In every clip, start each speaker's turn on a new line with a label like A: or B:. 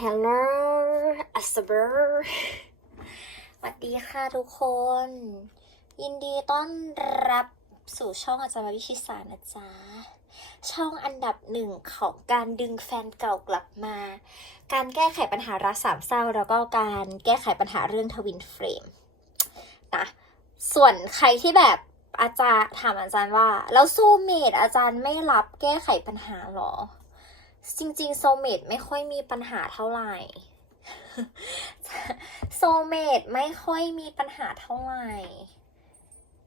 A: Hello a s b e r สวัสดีค่ะทุกคน ยินดีต้อนรับสู่ช่องอาจารย์วิชิสานะจ๊ะ ช่องอันดับหนึ่งของการดึงแฟนเก่ากลับมา การแก้ไขปัญหารักสามเศร้า แล้วก็การแก้ไขปัญหาเรื่องทวินเฟรมนะส่วนใครที่แบบอาจารย์ถามอาจารย์ว่า แล้วโซเมดอาจารย์ไม่รับแก้ไขปัญหาหรอ จริงๆโซเมดไม่ค่อยมีปัญหาเท่าไหร่โซเมดไม่ค่อยมีปัญหาเท่าไหร่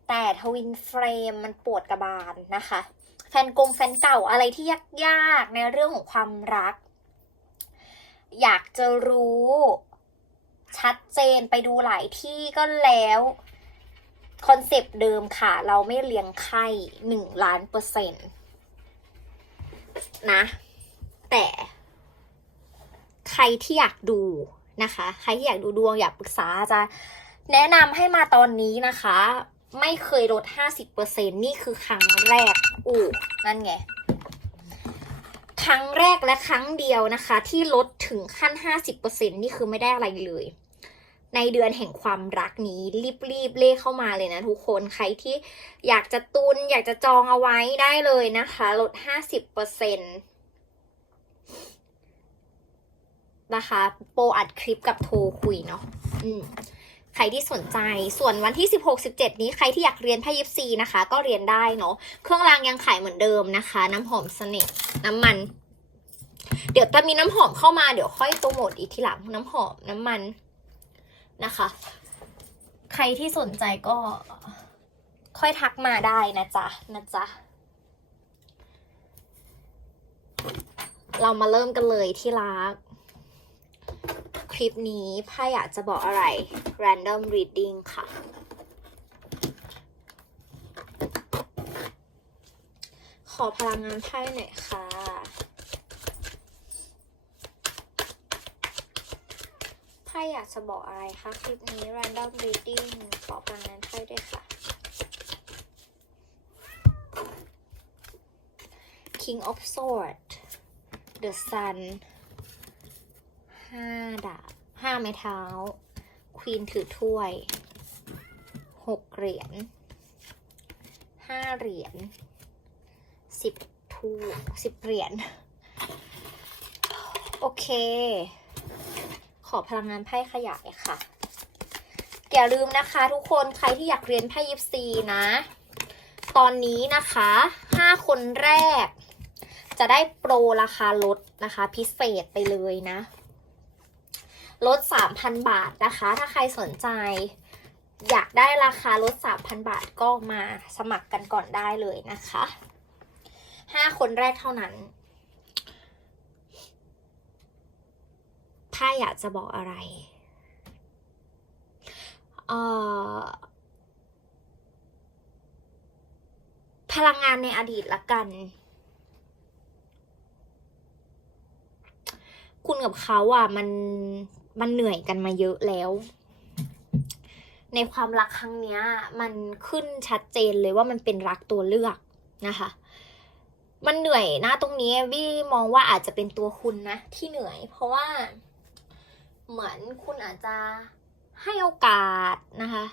A: แต่ทวินเฟรมมันปวดกระบาลนะคะ แฟนกงแฟนเก่าอะไรที่ยากๆ ในเรื่องของความรัก อยากจะรู้ ชัดเจนไปดูหลายที่ก็แล้วคอนเซปต์เดิมค่ะ เราไม่เลี้ยงไข่หนึ่งล้านเปอร์เซ็นต์นะ แต่ใครที่อยากดูนะคะ ใครที่อยากดูดวงอยากปรึกษาจะแนะนำให้มาตอนนี้นะคะ ไม่เคยลด 50%นี่คือครั้งแรกอู้นั่นไง ครั้งแรกและครั้งเดียวนะคะ ที่ลดถึงขั้น 50%นี่คือไม่ได้อะไรเลย ในเดือนแห่งความรักนี้รีบๆ เล่เข้ามาเลยนะทุกคน ใครที่อยากจะตุนอยากจะจองเอาไว้ได้เลยนะคะ ลด 50%น นะคะ โปอัดคลิปกับโทรคุยเนาะอืมใครที่สนใจ ส่วนวันที่ 16 17 นี้ใครที่อยากเรียนไพ่ยิปซีนะคะ ก็เรียนได้เนาะ เครื่องรางยังขายเหมือนเดิมนะคะ น้ำหอมเสน่ห์น้ำมัน เดี๋ยวจะมีน้ำหอมเข้ามาเดี๋ยวค่อยโปรโมทอีกทีหลังน้ำหอมน้ำมันนะคะ ใครที่สนใจก็ค่อยทักมาได้นะจ๊ะนะจ๊ะเรามาเริ่มกันเลยที่รัก คลิปนี้ไพ่อยากจะบอกอะไร random reading ค่ะ ขอพลังงานไพ่หน่อยค่ะไพ่อยากจะบอกอะไรคะคลิปนี้ random reading ขอพลังงานไพ่ด้วยค่ะ King of Swords The Sun ห้าดาบห้าไม้เท้า ควีนถือถ้วยหกเหรียญห้าเหรียญสิบทูสิบเหรียญโอเค ขอพลังงานไพ่ขยายค่ะ อย่าลืมนะคะทุกคนใครที่อยากเรียนไพ่ยิปซีนะ ตอนนี้นะคะห้าคนแรก จะได้โปรราคาลดนะคะ พิเศษไปเลยนะ ลด 3,000 บาทนะคะ ถ้าใครสนใจ อยากได้ราคาลด 3,000 บาทก็มาสมัครกันก่อนได้เลยนะคะ 5 คนแรกเท่านั้น ถ้าอยากจะบอกอะไรเอ่อพลังงานในอดีตละกัน คุณกับเขาอะมัน มันเหนื่อยกันมาเยอะแล้ว ในความรักครั้งนี้มันขึ้นชัดเจนเลยว่ามันเป็นรักตัวเลือกนะคะ มันเหนื่อยนะตรงนี้วี่มองว่าอาจจะเป็นตัวคุณนะที่เหนื่อย เพราะว่าเหมือนคุณอาจจะให้โอกาสนะคะ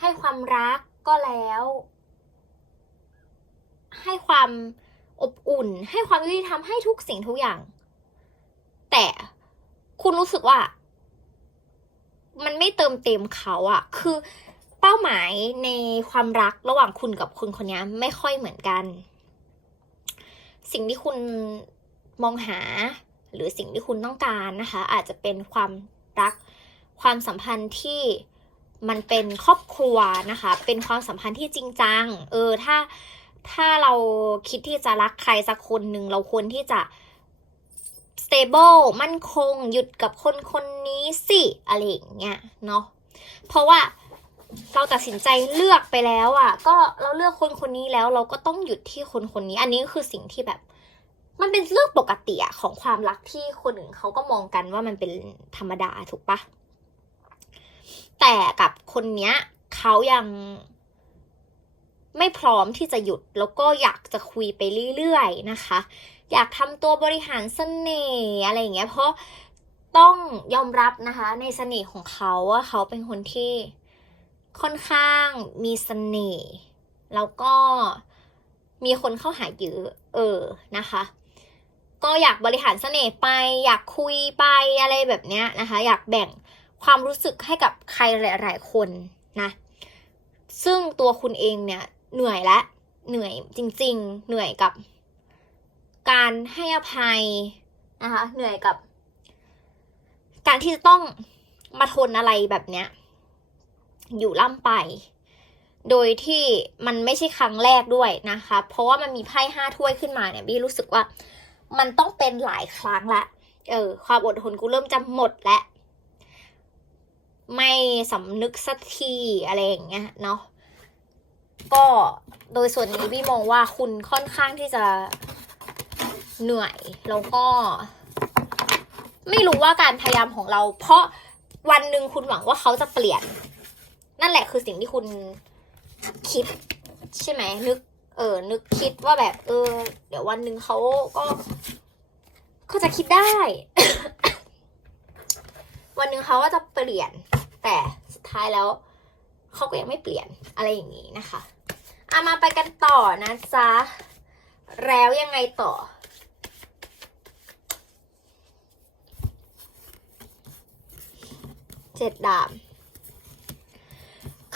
A: ให้ความรักก็แล้ว ให้ความอบอุ่น ให้ความยุติธรรมให้ทุกสิ่งทุกอย่าง แต่ คุณรู้สึกว่า มันไม่เติมเต็มเขาอะคือเป้าหมายในความรักระหว่างคุณกับคนคนนี้ไม่ค่อยเหมือนกัน สิ่งที่คุณมองหา หรือสิ่งที่คุณต้องการนะคะ อาจจะเป็นความรักความสัมพันธ์ที่มันเป็นครอบครัวนะคะ เป็นความสัมพันธ์ที่จริงจัง เออ ถ้า ถ้าเราคิดที่จะรักใครสักคนหนึ่งเราควรที่จะ stable มั่นคงหยุดกับคนคนนี้สิอะไรอย่างเงี้ยเนาะเพราะว่าเราตัดสินใจเลือกไปแล้วอะ่ะ ก็เราเลือกคนคนนี้แล้วเราก็ต้องหยุดที่คนคนนี้ อันนี้คือสิ่งที่แบบ มันเป็นเรื่องปกติอะของความรักที่คนอื่นเขาก็มองกันว่ามันเป็นธรรมดาถูกปะแต่กับคนเนี้ยเขายังไม่พร้อมที่จะหยุดแล้วก็อยากจะคุยไปเรื่อยๆนะคะ อยากทำตัวบริหารเสน่ห์อะไรอย่างเงี้ย เพราะต้องยอมรับนะคะในเสน่ห์ของเขาว่าเขาเป็นคนที่ค่อนข้างมีเสน่ห์แล้วก็มีคนเข้าหาเยอะเออนะคะ ก็อยากบริหารเสน่ห์ไป อยากคุยไปอะไรแบบเนี้ยนะคะ อยากแบ่งความรู้สึกให้กับใครหลาย ๆ คนนะซึ่งตัวคุณเองเนี่ยเหนื่อยและเหนื่อยจริง ๆ เหนื่อยกับ การให้อภัยนะคะเหนื่อยกับ การที่จะต้องมาทนอะไรแบบเนี้ย อยู่ล่ำไป โดยที่มันไม่ใช่ครั้งแรกด้วยนะคะ เพราะว่ามันมีไพ่ห้าถ้วยขึ้นมาเนี่ยบี้รู้สึกว่า มันต้องเป็นหลายครั้งละเออ ความอดทนกูเริ่มจะหมดแล้วไม่สำนึกสักทีอะไรอย่างเงี้ยเนาะก็โดยส่วนนี้บี้มองว่าคุณค่อนข้างที่จะ เหนื่อยแล้วก็ ไม่รู้ว่าการพยายามของเรา เพราะวันหนึ่งคุณหวังว่าเขาจะเปลี่ยน นั่นแหละคือสิ่งที่คุณคิด ใช่ไหมนึก เออ นึกคิดว่าแบบ เออ เดี๋ยววันหนึ่งเขาก็เขาจะคิดได้ วันหนึ่งเขาก็จะเปลี่ยน แต่สุดท้ายแล้วเขาก็ยังไม่เปลี่ยนอะไรอย่างนี้นะคะอามาไปกันต่อนะจ๊ะ แล้วยังไงต่อ เจ็ดดาบ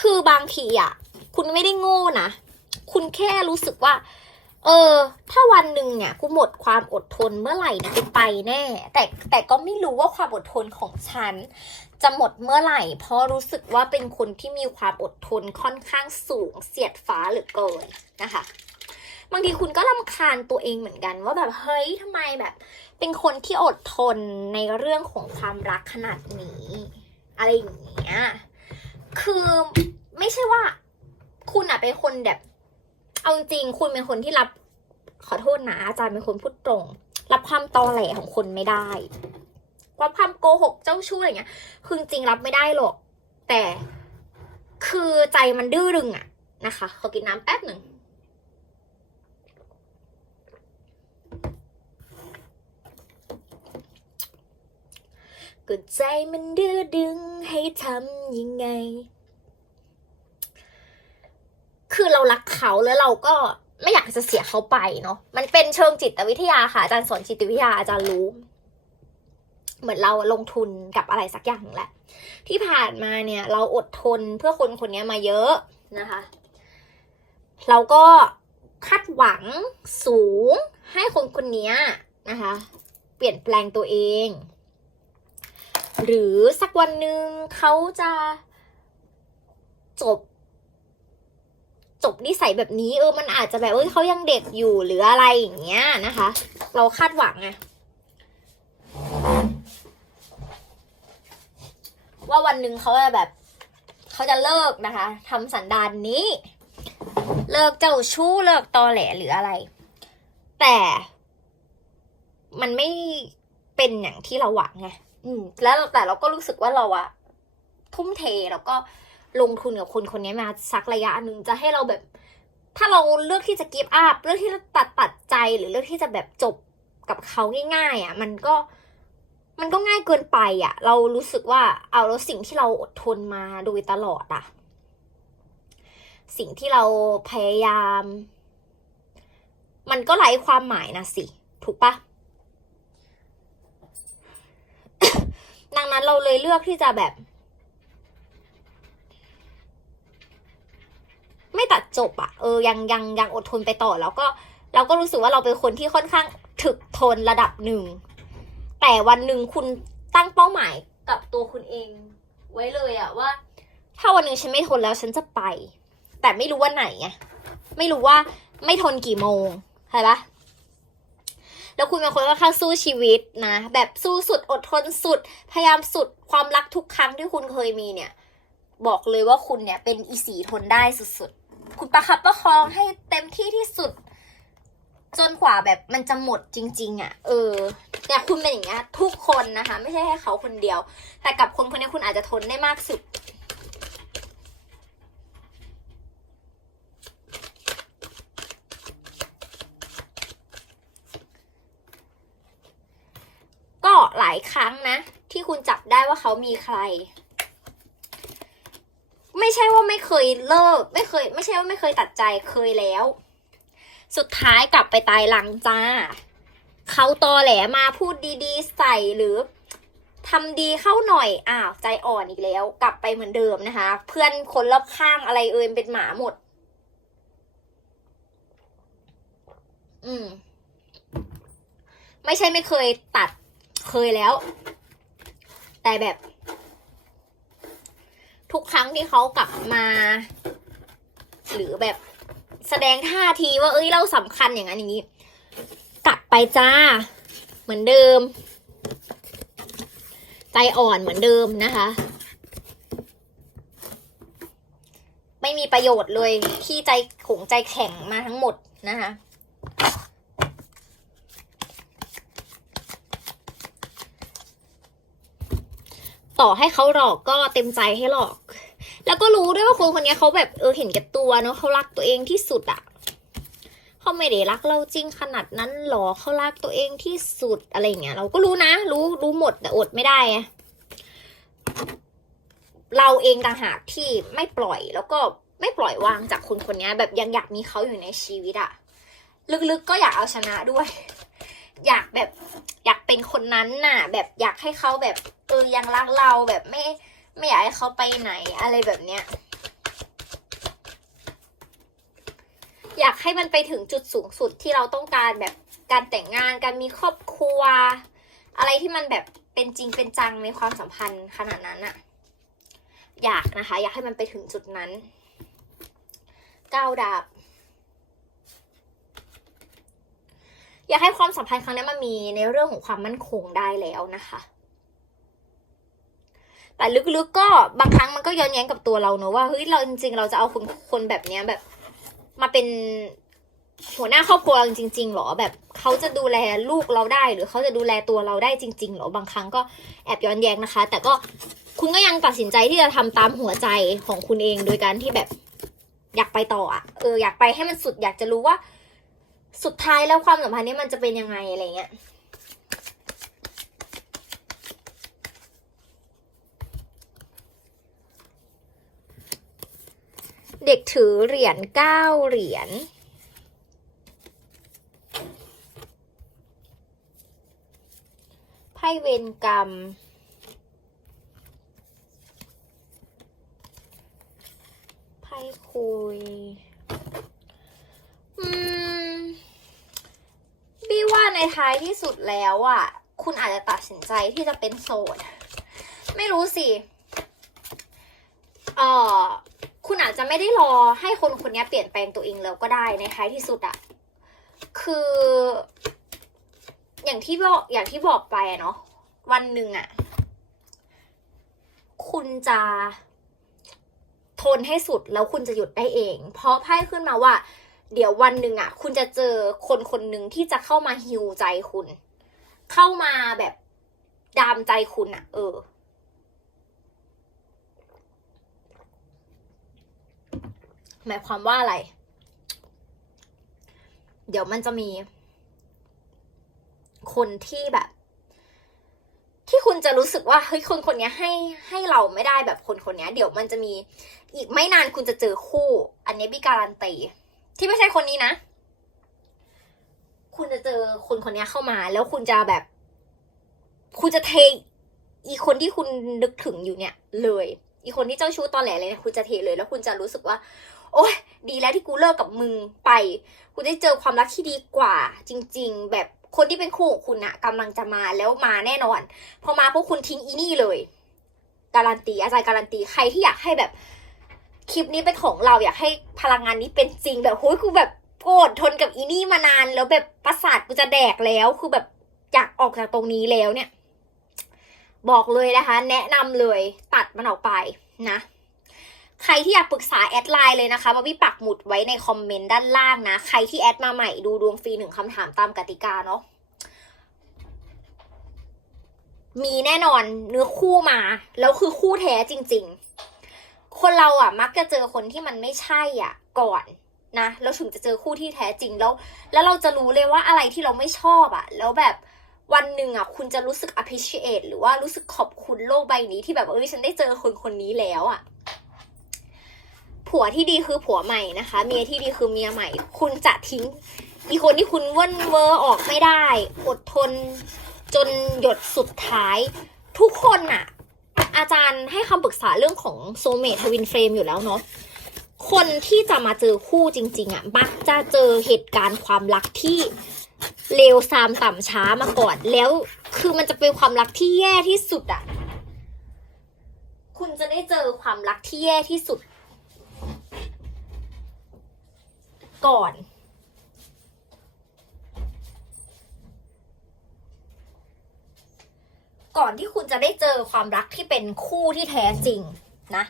A: คือบางทีอะคุณไม่ได้โง่นะ คุณแค่รู้สึกว่า เออ ถ้าวันหนึ่งเนี่ย กูหมดความอดทนเมื่อไหร่นะกูไปแน่ แต่แต่ก็ไม่รู้ว่าความอดทนของฉัน จะหมดเมื่อไหร่ เพราะรู้สึกว่าเป็นคนที่มีความอดทนค่อนข้างสูงเสียดฟ้าเหลือเกินนะคะบางทีคุณก็ลำคาญตัวเองเหมือนกันว่าแบบเฮ้ยทำไมแบบ เป็นคนที่อดทนในเรื่องของความรักขนาดนี้ อะไรอย่างเงี้ย คือไม่ใช่ว่า คุณอะเป็นคนแบบ เอาจริงคุณเป็นคนที่รับ ขอโทษนะอาจารย์เป็นคนพูดตรง รับความตอแหลของคนไม่ได้รับความโกหกเจ้าชู้อะไรเงี้ย คือจริงรับไม่ได้หรอก แต่คือใจมันดื้อดึงอะนะคะ ขอกินน้ำแป๊บหนึ่ง ก็ใจมันดื้อดึงให้ทำยังไง คือเรารักเขาแล้วเราก็ไม่อยากจะเสียเขาไปเนาะ มันเป็นเชิงจิตวิทยาค่ะ อาจารย์สอนจิตวิทยาอาจารย์รู้ เหมือนเราลงทุนกับอะไรสักอย่างหนึ่งแหละ ที่ผ่านมาเนี่ย เราอดทนเพื่อคนคนนี้มาเยอะนะคะ เราก็คาดหวังสูงให้คนคนนี้นะคะ เปลี่ยนแปลงตัวเอง หรือสักวันหนึ่งเขาจะจบ จบนิสัยแบบนี้เออ มันอาจจะแบบเอ้ยเขายังเด็กอยู่หรืออะไรอย่างเงี้ยนะคะ เราคาดหวังไงว่าวันหนึ่งเขาจะแบบเขาจะเลิกนะคะทำสันดานนี้ เลิกเจ้าชู้เลิกตอแหลหรืออะไร แต่มันไม่เป็นอย่างที่เราหวังไง อืมแล้วแต่เราก็รู้สึกว่าเราอะทุ่มเทแล้วก็ลงทุนกับคนคนนี้มาสักระยะหนึ่งจะให้เราแบบ ถ้าเราเลือกที่จะกีบอัพเลือกที่จะตัดตัดใจหรือเลือกที่จะแบบจบกับเขาง่าย ๆอะ มันก็มันก็ง่ายเกินไปอะ เรารู้สึกว่าเอาแล้วสิ่งที่เราอดทนมาโดยตลอดอะ สิ่งที่เราพยายาม มันก็ไร้ความหมายนะสิ ถูกปะ ดัง นั้นเราเลยเลือกที่จะแบบ ไม่ตัดจบอะเออยังยังยังอดทนไปต่อแล้วก็เราก็รู้สึกว่าเราเป็นคนที่ค่อนข้างถึกทนระดับหนึ่ง แต่วันหนึ่งคุณตั้งเป้าหมายกับตัวคุณเอง ไว้เลยอะว่า ถ้าวันหนึ่งฉันไม่ทนแล้วฉันจะไป แต่ไม่รู้ว่าไหนไงไม่รู้ว่าไม่ทนกี่โมงเข้าใจปะ แล้วคุณเป็นคนค่อนข้างสู้ชีวิตนะ แบบสู้สุดอดทนสุด พยายามสุดความรักทุกครั้งที่คุณเคยมีเนี่ย บอกเลยว่าคุณเนี่ยเป็นอีสีทนได้สุดๆ คุณประคับประคองให้เต็มที่ที่สุด จนกว่าแบบมันจะหมดจริง ๆอะ เออเนี่ยคุณเป็นอย่างเงี้ยทุกคนนะคะ ไม่ใช่แค่เขาคนเดียว แต่กับคนคนนี้คุณอาจจะทนได้มากสุด น หลายครั้งนะ ที่คุณจับได้ว่าเขามีใคร ไม่ใช่ว่าไม่เคยเลิก ไม่เคย ไม่ใช่ว่าไม่เคยตัดใจเคยแล้ว สุดท้ายกลับไปตายหลังจ้าเขาตอแหลมาพูดดีๆ ใส่หรือทำดีเข้าหน่อยอ้าวใจอ่อนอีกแล้ว กลับไปเหมือนเดิมนะคะ เพื่อนคนรอบข้างอะไรเอ่ยเป็นหมาหมด อืม ไม่ใช่ไม่เคยตัด เคยแล้ว แต่แบบ ทุกครั้งที่เขากลับมา หรือแบบแสดงท่าทีว่า เอ้ยเราสำคัญอย่างนั้นอย่างนี้กลับไปจ้า เหมือนเดิม ใจอ่อนเหมือนเดิมนะคะ ไม่มีประโยชน์เลยที่ใจขงใจแข็งมาทั้งหมดนะคะ ต่อให้เขาหลอกก็เต็มใจให้หลอก แล้วก็รู้ด้วยว่าคนคนนี้เขาแบบเออเห็นแก่ตัวเนาะเขารักตัวเองที่สุดอะเขาไม่ได้รักเราจริงขนาดนั้นหรอเขารักตัวเองที่สุดอะไรเงี้ยเราก็รู้นะ รู้รู้หมดแต่อดไม่ได้ไงเราเองต่างหากที่ไม่ปล่อยแล้วก็ไม่ปล่อยวางจากคนคนนี้แบบยังอยากมีเขาอยู่ในชีวิตอะลึกๆก็อยากเอาชนะด้วย อยากแบบ อยากเป็นคนนั้นน่ะ แบบอยากให้เขาแบบเออยังรักเราแบบไม่ ไม่อยากให้เขาไปไหนอะไรแบบเนี้ยอยากให้มันไปถึงจุดสูงสุดที่เราต้องการแบบการแต่งงานการมีครอบครัว อะไรที่มันแบบเป็นจริงเป็นจังในความสัมพันธ์ขนาดนั้นอะอยากนะคะ อยากให้มันไปถึงจุดนั้นก้าวดาบ อยากให้ความสัมพันธ์ครั้งนี้มันมีในเรื่องของความมั่นคงได้แล้วนะคะ แต่ลึกๆก็บางครั้งมันก็ย้อนแย้งกับตัวเราเนอะว่าเฮ้ยเราจริง ๆ เราจะเอาคนคนแบบเนี้ยแบบ มาเป็นหัวหน้าครอบครัวเราจริง ๆหรอแบบเขาจะดูแลลูกเราได้ หรือเขาจะดูแลตัวเราได้จริง ๆ หรอบางครั้งก็แอบย้อนแย้งนะคะ แต่ก็คุณก็ยังตัดสินใจที่จะทำตามหัวใจของคุณเองโดยการที่แบบอยากไปต่ออะเอออยากไปให้มันสุดอยากจะรู้ว่า สุดท้ายแล้วความสัมพันธ์นี้มันจะเป็นยังไงอะไรเงี้ยเด็กถือเหรียญเก้าเหรียญไพ่เวรกรรม ไพ่คุย บี้ว่าในท้ายที่สุดแล้วอะ คุณอาจจะตัดสินใจที่จะเป็นโสด ไม่รู้สิ เออคุณอาจจะไม่ได้รอให้คนคนนี้เปลี่ยนแปลงตัวเองแล้วก็ได้ในท้ายที่สุดอะคือ อย่างที่บอกอย่างที่บอกไปเนาะ วันหนึ่งอะ คุณจะทนให้สุดแล้วคุณจะหยุดได้เอง เพราะไพ่ขึ้นมาว่า เดี๋ยววันหนึ่งอะคุณจะเจอคนคนหนึ่งที่จะเข้ามาฮิวใจคุณ เข้ามาแบบดามใจคุณอะเออ หมายความว่าอะไร เดี๋ยวมันจะมี คนที่แบบ ที่คุณจะรู้สึกว่าเฮ้ยคนคนนี้ให้ให้เราไม่ได้แบบคนคนนี้เดี๋ยวมันจะมี อีกไม่นานคุณจะเจอคู่ อันนี้พี่การันตี ที่ไม่ใช่คนนี้นะ คุณจะเจอคนคนนี้เข้ามา แล้วคุณจะแบบ คุณจะเทอีคนที่คุณนึกถึงอยู่เนี่ย เลย อีคนที่เจ้าชู้ตอนแหลเลยเนี่ยคุณจะเทเลย แล้วคุณจะรู้สึกว่า โอ๊ยดีแล้วที่กูเลิกกับมึงไปกูได้เจอความรักที่ดีกว่า จริง ๆ แบบคนที่เป็นคู่ของคุณอะกำลังจะมาแล้วมาแน่นอน พอมาพวกคุณทิ้งอีนี่เลย การันตีอาจารย์การันตีใครที่อยากให้แบบ คลิปนี้เป็นของเราอยากให้พลังงานนี้เป็นจริงแบบโอ้ยกูแบบโกรธทนกับอีนี่มานานแล้วแบบประสาทกูจะแดกแล้วคือแบบอยากออกจากตรงนี้แล้วเนี่ย บอกเลยนะคะ แนะนำเลยตัดมันออกไปนะ ใครที่อยากปรึกษาแอดไลน์เลยนะคะมาพี่ปักหมุดไว้ในคอมเมนต์ด้านล่างนะ ใครที่แอดมาใหม่ดูดวงฟรีหนึ่งคำถามตามกติกาเนาะมีแน่นอนเนื้อคู่มา แล้วคือคู่แท้จริง ๆ คนเราอะมักจะเจอคนที่มันไม่ใช่อะ ก่อนนะแล้วถึงจะเจอคู่ที่แท้จริงแล้ว แล้วเราจะรู้เลยว่าอะไรที่เราไม่ชอบอะ แล้วแบบวันหนึ่งอะคุณจะรู้สึก appreciate หรือว่ารู้สึกขอบคุณโลกใบนี้ที่แบบเอ้ยฉันได้เจอคนคนนี้แล้วอะผัวที่ดีคือผัวใหม่นะคะ เมียที่ดีคือเมียใหม่ คุณจะทิ้ง อีคนที่คุณว่นเวอร์ออกไม่ได้ อดทนจนหยดสุดท้าย ทุกคนน่ะ อาจารย์ให้คำปรึกษาเรื่องของโซเมทวินเฟรมอยู่แล้วเนาะคนที่จะมาเจอคู่จริง ๆอะมักจะเจอเหตุการณ์ความรักที่เลวซามต่ำช้ามาก่อน แล้วคือมันจะเป็นความรักที่แย่ที่สุดอะ คุณจะได้เจอความรักที่แย่ที่สุด ก่อน ก่อนที่คุณจะได้เจอความรักที่เป็นคู่ที่แท้จริงนะ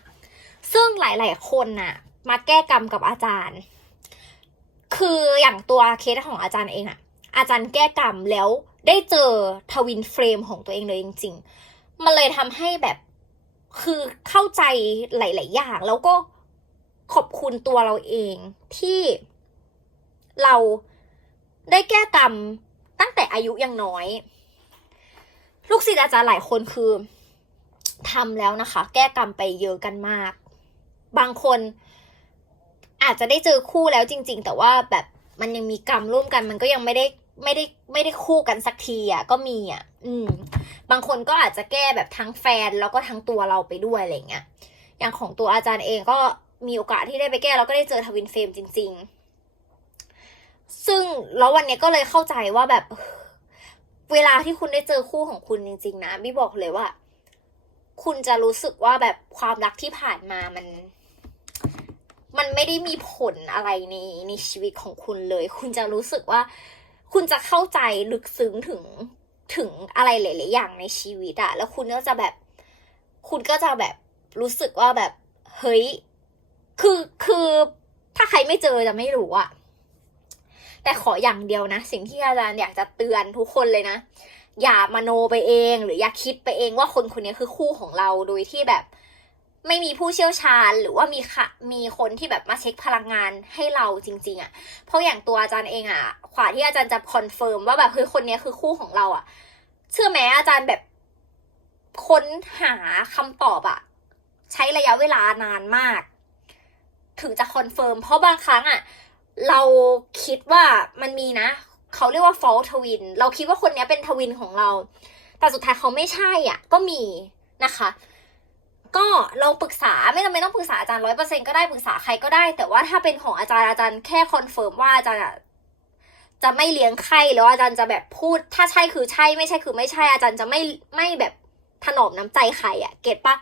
A: ซึ่งหลาย ๆ คนน่ะ มาแก้กรรมกับอาจารย์ คืออย่างตัวเคสของอาจารย์เองอะอาจารย์แก้กรรมแล้วได้เจอทวินเฟรมของตัวเองเลยจริง ๆ มันเลยทำให้แบบคือเข้าใจหลาย ๆ อย่าง แล้วก็ขอบคุณตัวเราเองที่เราได้แก้กรรมตั้งแต่อายุยังน้อย ลูกศิษย์อาจารย์หลายคนคือทำแล้วนะคะ แก้กรรมไปเยอะกันมาก บางคนอาจจะได้เจอคู่แล้วจริง ๆ แต่ว่าแบบมันยังมีกรรมร่วมกัน มันก็ยังไม่ได้ไม่ได้ไม่ได้คู่กันสักทีอะก็มีอะ อืม บางคนก็อาจจะแก้แบบทั้งแฟนแล้วก็ทั้งตัวเราไปด้วยอะไรเงี้ย อย่างของตัวอาจารย์เองก็มีโอกาสที่ได้ไปแก้แล้วก็ได้เจอทวินเฟรมจริง ๆ ซึ่งแล้ววันนี้ก็เลยเข้าใจว่าแบบเเวลาที่คุณได้เจอคู่ของคุณจริง ๆ นะบี้บอกเลยว่า คุณจะรู้สึกว่าแบบความรักที่ผ่านมามัน มันไม่ได้มีผลอะไรในในชีวิตของคุณเลย คุณจะรู้สึกว่า คุณจะเข้าใจลึกซึ้งถึงถึงอะไรหลายๆอย่างในชีวิตอะแล้วคุณก็จะแบบ คุณก็จะแบบรู้สึกว่าแบบ เฮ้ย คือคือถ้าใครไม่เจอจะไม่รู้อะ แต่ขออย่างเดียวนะ สิ่งที่อาจารย์อยากจะเตือนทุกคนเลยนะ อย่ามโนไปเองหรืออย่าคิดไปเองว่าคนคนนี้คือคู่ของเราโดยที่แบบไม่มีผู้เชี่ยวชาญหรือว่ามีค่ะมีคนที่แบบมาเช็คพลังงานให้เราจริง ๆอะ่ะ เพราะอย่างตัวอาจารย์เองอะ่ะ ขวาที่อาจารย์จะคอนเฟิร์มว่าแบบเฮ้ยคนนี้คือคู่ของเราอะ่ะ เชื่อไหมอาจารย์แบบค้นหาคำตอบอะ่ะ ใช้ระยะเวลานานมาก ถึงจะคอนเฟิร์มเพราะบางครั้งอะ่ะ เราคิดว่ามันมีนะ เขาเรียกว่า false twin เราคิดว่าคนนี้เป็นทวินของเรา แต่สุดท้ายเขาไม่ใช่อะ ก็มีนะคะ ก็เราปรึกษาไม่จำเป็นต้องปรึกษาอาจารย์ร้อยเปอร์เซ็นก็ได้ปรึกษาใครก็ได้ แต่ว่าถ้าเป็นของอาจารย์อาจารย์แค่คอนเฟิร์มว่าอาจารย์จะไม่เลี้ยงไข้แล้วอาจารย์จะแบบพูด ถ้าใช่คือใช่ไม่ใช่คือไม่ใช่อาจารย์จะไม่ไม่แบบถนอมน้ำใจใครอะเก็ตปะ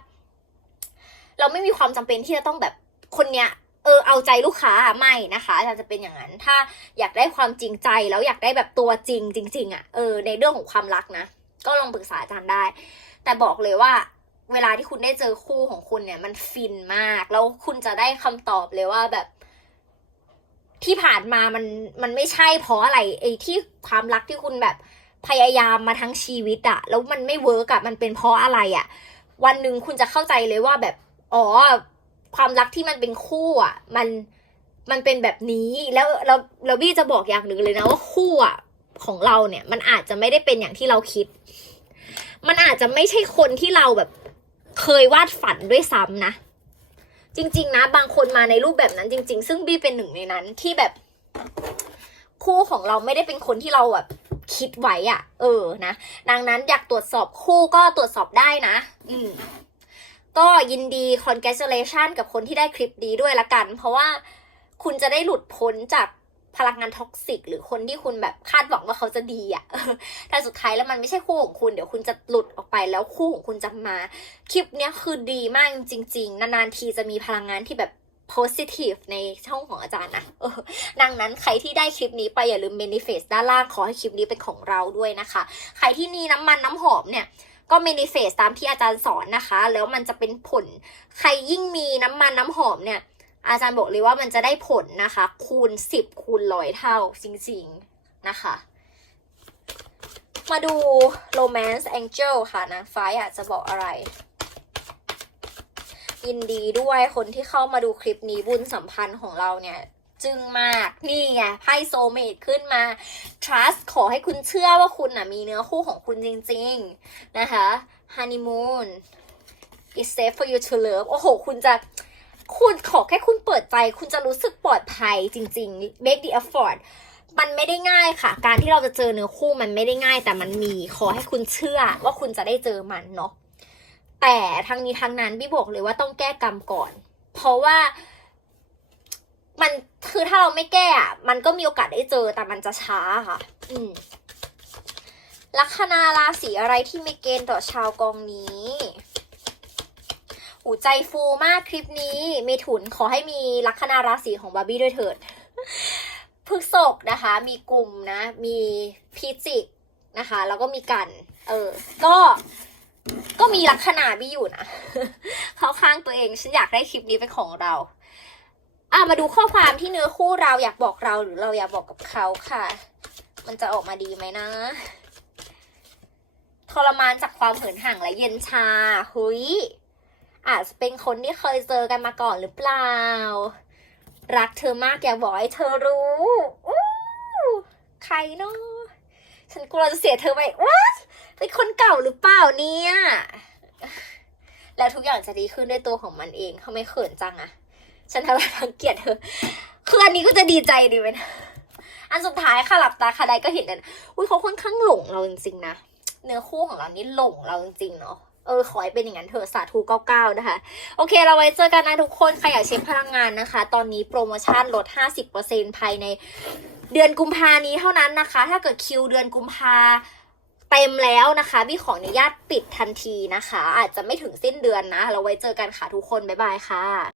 A: เราไม่มีความจำเป็นที่จะต้องแบบคนเนี้ย เออเอาใจลูกค้าไม่นะคะอาจารย์จะเป็นอย่างนั้น ถ้าอยากได้ความจริงใจแล้วอยากได้แบบตัวจริงจริง ๆอะ่ะเออในเรื่องของความรักนะ ก็ลองปรึกษาอาจารย์ได้ แต่บอกเลยว่าเวลาที่คุณได้เจอคู่ของคุณเนี่ย มันฟินมาก แล้วคุณจะได้คำตอบเลยว่าแบบ ที่ผ่านมามันมันไม่ใช่เพราะอะไรไอ้ที่ความรักที่คุณแบบพยายามมาทั้งชีวิตอะแล้วมันไม่เวิร์กอะมันเป็นเพราะอะไรอะวันหนึ่งคุณจะเข้าใจเลยว่าแบบ อ๋อ ความรักที่มันเป็นคู่อะ มันมันเป็นแบบนี้แล้วเราเราบี้จะบอกอย่างหนึ่งเลยนะว่าคู่อะของเราเนี่ย มันอาจจะไม่ได้เป็นอย่างที่เราคิด มันอาจจะไม่ใช่คนที่เราแบบเคยวาดฝันด้วยซ้ำนะ จริง ๆ นะ บางคนมาในรูปแบบนั้นจริง ๆ ซึ่งบี้เป็นหนึ่งในนั้นที่แบบคู่ของเราไม่ได้เป็นคนที่เราแบบคิดไว้อะเออนะ ดังนั้นอยากตรวจสอบคู่ก็ตรวจสอบได้นะ อืม ก็ยินดี congratulation กับคนที่ได้คลิปดีด้วยละกัน เพราะว่าคุณจะได้หลุดพ้นจากพลังงานท็อกซิกหรือคนที่คุณแบบคาดหวังว่าเขาจะดีอะแต่สุดท้ายแล้วมันไม่ใช่คู่ของคุณ เดี๋ยวคุณจะหลุดออกไปแล้วคู่ของคุณจะมา คลิปเนี้ยคือดีมากจริง ๆ นานๆทีจะมีพลังงานที่แบบ positive ในช่องของอาจารย์นะดังนั้นใครที่ได้คลิปนี้ไปอย่าลืม manifest ด้านล่างขอให้คลิปนี้เป็นของเราด้วยนะคะ ใครที่มีน้ำมันน้ำหอมเนี่ย ก็ manifest ตามที่อาจารย์สอนนะคะ แล้วมันจะเป็นผลใครยิ่งมีน้ำมันน้ำหอมเนี่ย อาจารย์บอกเลยว่ามันจะได้ผลนะคะ คูณสิบคูณร้อยเท่าจริงๆนะคะ มาดู romance angel ค่ะนางฟ้าอยากจะบอกอะไรยินดีด้วยคนที่เข้ามาดูคลิปนี้บุญสัมพันธ์ของเราเนี่ย จึงมากนี่ไงไพ่โซเมดขึ้นมา trust ขอให้คุณเชื่อว่าคุณน่ะมีเนื้อคู่ของคุณจริงๆนะคะ honeymoon is safe for you to love โอ้โห คุณจะคุณขอแค่คุณเปิดใจ คุณจะรู้สึกปลอดภัยจริง ๆ make the effort มันไม่ได้ง่ายค่ะ การที่เราจะเจอเนื้อคู่มันไม่ได้ง่าย แต่มันมี ขอให้คุณเชื่อว่าคุณจะได้เจอมันเนาะแต่ทั้งนี้ทั้งนั้นพี่บอกเลยว่าต้องแก้กรรมก่อน เพราะว่า มันคือถ้าเราไม่แก้อะมันก็มีโอกาสได้เจอแต่มันจะช้าค่ะ อืมลัคนาราศีอะไรที่มีเกณฑ์ต่อชาวกองนี้หูใจฟูมากคลิปนี้เมถุนขอให้มีลัคนาราศีของบาร์บี้ด้วยเถิดพฤกษกนะคะ มีกลุ่มนะ มีพิจิกนะคะ แล้วก็มีกัน เออ ก็ก็มีลัคนาบี้อยู่นะ เขาข้างตัวเอง ฉันอยากได้คลิปนี้เป็นของเรา อะมาดูข้อความที่เนื้อคู่เราอยากบอกเราหรือเราอยากบอกกับเขาค่ะ มันจะออกมาดีไหมนะทรมานจากความเหินห่างและเย็นชาหุยอาจจะเป็นคนที่เคยเจอกันมาก่อนหรือเปล่า รักเธอมากอยากบอกให้เธอรู้อู้ใครเนาะฉันกลัวจะเสียเธอไปว้าเป็นคนเก่าหรือเปล่าเนี่ย แล้วทุกอย่างจะดีขึ้นด้วยตัวของมันเองเขาไม่เขินจังอะ ฉันทำไมรังเกียจเธอคืออันนี้ก็จะดีใจดีไหมนะอันสุดท้ายค่ะหลับตาค่ะใดก็เห็นเลยอุ้ยเขาค่อนข้างหลงเราจริงๆนะเนื้อคู่ของเรานี่หลงเราจริงๆเนาะเออขอให้เป็นอย่างนั้นเถอะสาธุ99นะคะ โอเค เราไว้เจอกันนะทุกคนใครอยากเช็คพลังงานนะคะ ตอนนี้โปรโมชั่นลด 50%ภายในเดือนกุมภานี้เท่านั้นนะคะ ถ้าเกิดคิวเดือนกุมภาเต็มแล้วนะคะพี่ขออนุญาตปิดทันทีนะคะ อาจจะไม่ถึงสิ้นเดือนนะ เราไว้เจอกันค่ะทุกคน บ๊ายบายค่ะ